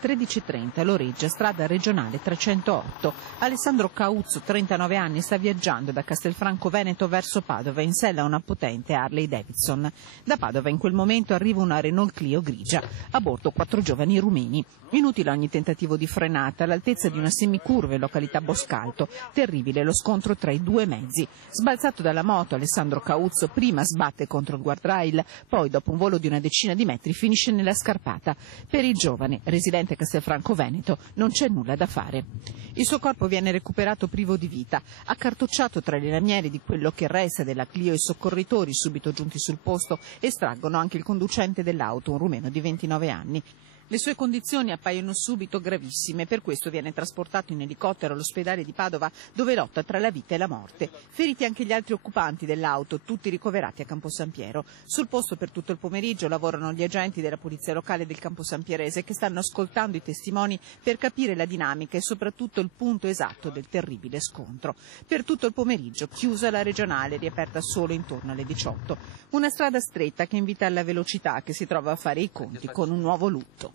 13:30 Loreggia, strada regionale 308. Alessandro Cauzzo, 39 anni, sta viaggiando da Castelfranco Veneto verso Padova in sella a una potente Harley Davidson. Da Padova in quel momento arriva una Renault Clio grigia, a bordo 4 giovani rumeni. Inutile ogni tentativo di frenata, all'altezza di una semicurva in località Boscalto. Terribile lo scontro tra i due mezzi. Sbalzato dalla moto, Alessandro Cauzzo prima sbatte contro il guardrail, poi dopo un volo di una decina di metri finisce nella scarpata. Per il giovane, residente a Castelfranco Veneto, non c'è nulla da fare. Il suo corpo viene recuperato privo di vita, accartocciato tra le lamiere di quello che resta della Clio. I soccorritori, subito giunti sul posto, estraggono anche il conducente dell'auto, un rumeno di 29 anni. Le sue condizioni appaiono subito gravissime, per questo viene trasportato in elicottero all'ospedale di Padova, dove lotta tra la vita e la morte. Feriti anche gli altri occupanti dell'auto, tutti ricoverati a Camposampiero. Sul posto per tutto il pomeriggio lavorano gli agenti della polizia locale del Camposampierese, che stanno ascoltando i testimoni per capire la dinamica e soprattutto il punto esatto del terribile scontro. Per tutto il pomeriggio chiusa la regionale, riaperta solo intorno alle 18. Una strada stretta che invita alla velocità, che si trova a fare i conti con un nuovo lutto.